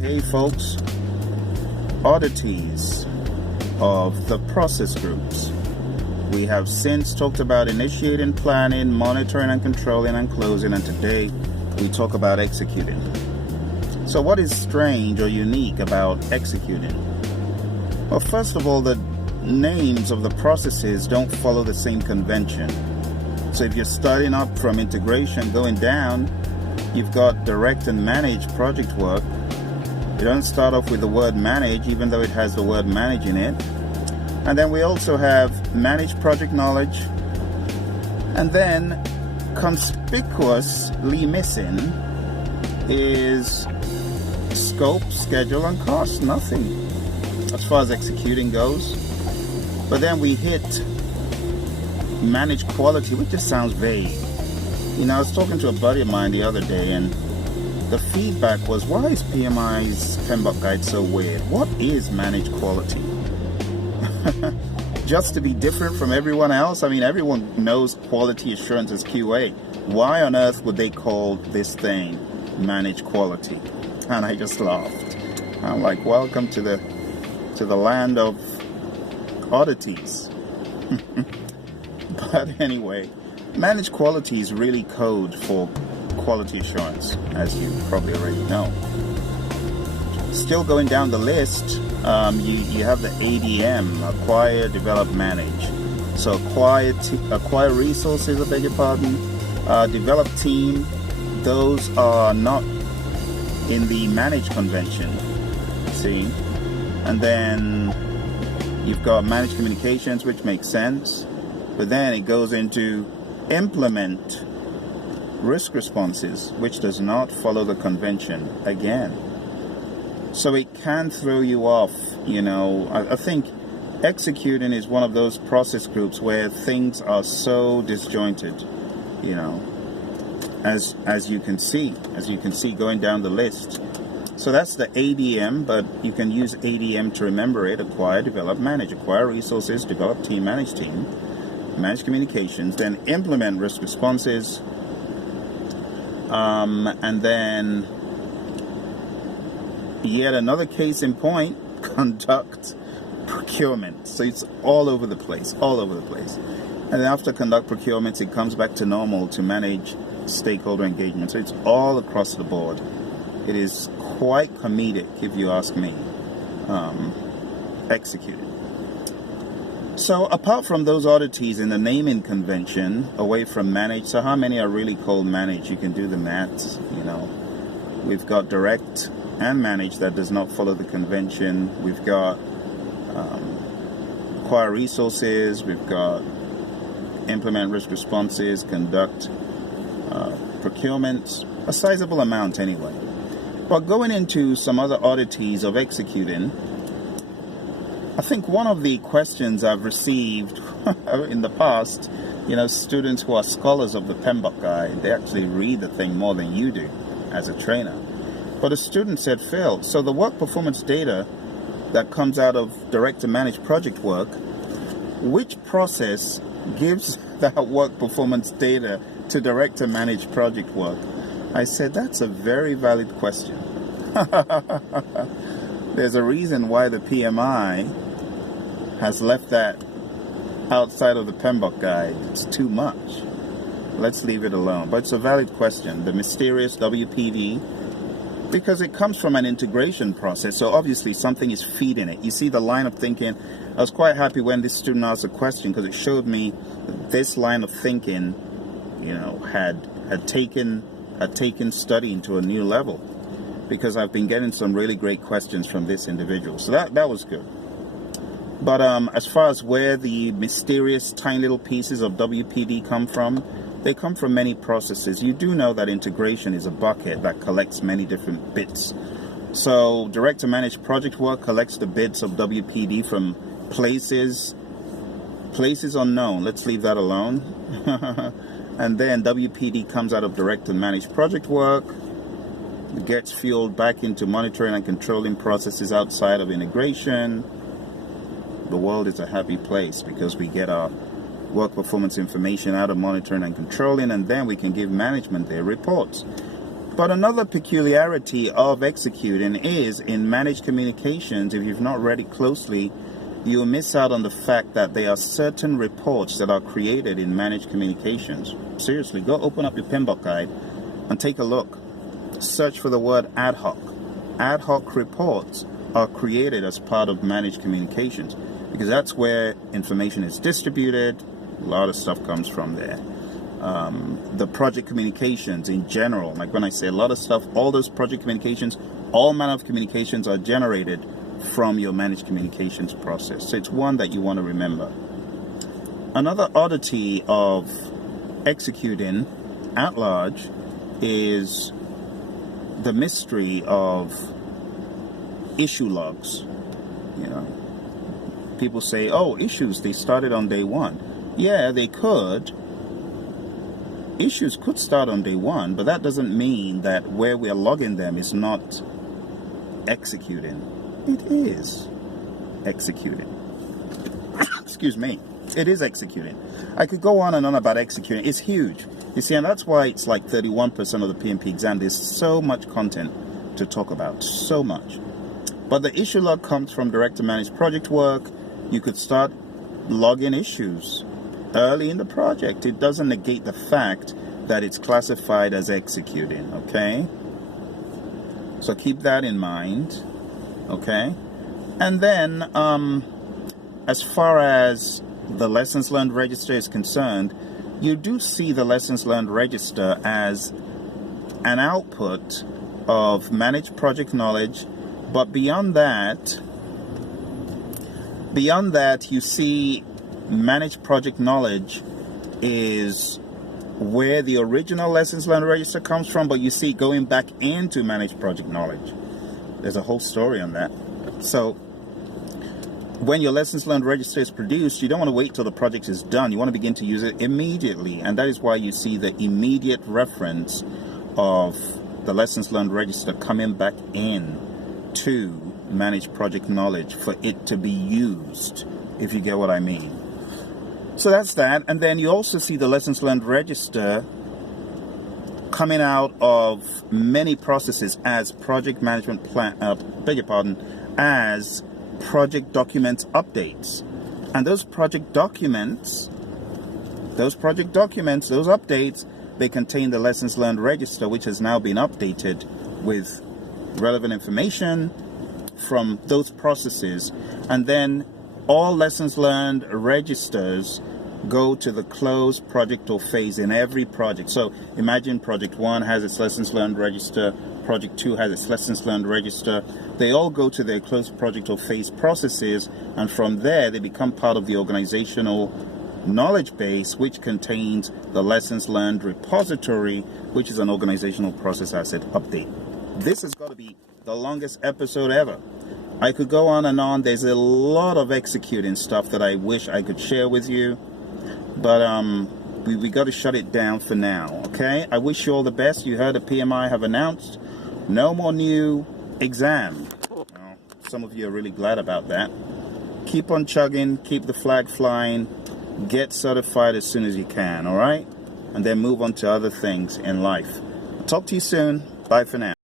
Hey folks, oddities of the process groups. We have since talked about initiating, planning, monitoring and controlling and closing, and today we talk about executing. So what is strange or unique about executing? Well, first of all, the names of the processes don't follow the same convention. So if you're starting up from integration going down, you've got direct and manage project work. You don't start off with the word manage, even though it has the word manage in it. And then we also have manage project knowledge. And then conspicuously missing is scope, schedule, and cost. Nothing as far as executing goes. But then we hit manage quality, which just sounds vague. You know, I was talking to a buddy of mine the other day, and the feedback was, why is PMI's PMBOK guide so weird? What is managed quality? Just to be different from everyone else? I mean, everyone knows quality assurance as QA. Why on earth would they call this thing managed quality? And I just laughed. I'm like, welcome to the land of oddities. But anyway, managed quality is really code for quality assurance, as you probably already know. Still going down the list, you have the ADM, acquire, develop, manage. So acquire resources, I beg your pardon, develop team, those are not in the manage convention, see? And then you've got manage communications, which makes sense, but then it goes into implement risk responses, which does not follow the convention again. So it can throw you off, you know. I think executing is one of those process groups where things are so disjointed, you know, as you can see going down the list. So that's the ADM, but you can use ADM to remember it: acquire, develop, manage. Acquire resources, develop team, manage communications, then implement risk responses, and then yet another case in point, conduct procurement. So it's all over the place. And then after conduct procurements, it comes back to normal to manage stakeholder engagement. So it's all across the board. It is quite comedic, if you ask me, executed. So apart from those oddities in the naming convention, away from manage, so how many are really called manage? You can do the maths, you know. We've got direct and manage that does not follow the convention. We've got acquire resources. We've got implement risk responses, conduct procurement, a sizable amount anyway. But going into some other oddities of executing, I think one of the questions I've received in the past, you know, students who are scholars of the PMBOK guide, they actually read the thing more than you do as a trainer. But a student said, Phil, so the work performance data that comes out of direct to manage project work, which process gives that work performance data to direct to manage project work? I said, that's a very valid question. There's a reason why the PMI has left that outside of the PMBOK guide. It's too much. Let's leave it alone. But it's a valid question. The mysterious WPD, because it comes from an integration process, so obviously something is feeding it. You see the line of thinking. I was quite happy when this student asked a question, because it showed me that this line of thinking, you know, had taken studying to a new level, because I've been getting some really great questions from this individual. So that was good. But as far as where the mysterious tiny little pieces of WPD come from, they come from many processes. You do know that integration is a bucket that collects many different bits. So direct to manage project work collects the bits of WPD from places unknown. Let's leave that alone. And then WPD comes out of direct to manage project work. It gets fueled back into monitoring and controlling processes outside of integration. The world is a happy place because we get our work performance information out of monitoring and controlling, and then we can give management their reports. But another peculiarity of executing is in managed communications, if you've not read it closely, you'll miss out on the fact that there are certain reports that are created in managed communications. Seriously, go open up your PMBOK guide and take a look. Search for the word ad hoc. Ad hoc reports are created as part of managed communications because that's where information is distributed. A lot of stuff comes from there. The project communications in general, like when I say a lot of stuff, all those project communications, all manner of communications are generated from your managed communications process. So it's one that you want to remember. Another oddity of executing at large is the mystery of issue logs. You know, people say, oh, issues, they started on day one. Yeah, they could. Issues could start on day one, but that doesn't mean that where we're logging them is not executing. It is executing. Excuse me. It is executing. I could go on and on about executing. It's huge. You see, and that's why it's like 31% of the PMP exam. There's so much content to talk about. So much. But the issue log comes from direct to managed project work. You could start logging issues early in the project. It doesn't negate the fact that it's classified as executing, okay? So keep that in mind, okay? And then, as far as the lessons learned register is concerned, you do see the lessons learned register as an output of managed project knowledge, but beyond that, you see managed project knowledge is where the original lessons learned register comes from, but you see going back into managed project knowledge. There's a whole story on that. So when your lessons learned register is produced, you don't want to wait till the project is done. You want to begin to use it immediately. And that is why you see the immediate reference of the lessons learned register coming back in to managed project knowledge for it to be used, if you get what I mean. So that's that. And then you also see the lessons learned register coming out of many processes as project management plan, as project documents updates. And those project documents, those updates, they contain the lessons learned register, which has now been updated with relevant information from those processes. And then all lessons learned registers go to the closed project or phase in every project. So imagine project 1 has its lessons learned register, project 2 has its lessons learned register. They all go to their closed project or phase processes, and from there they become part of the organizational knowledge base, which contains the lessons learned repository, which is an organizational process asset update. This has got to be the longest episode ever. I could go on and on. There's a lot of executing stuff that I wish I could share with you, but we got to shut it down for now, okay? I wish you all the best. You heard the PMI have announced no more new exam. Well, some of you are really glad about that. Keep on chugging, keep the flag flying, get certified as soon as you can, all right? And then move on to other things in life. I'll talk to you soon. Bye for now.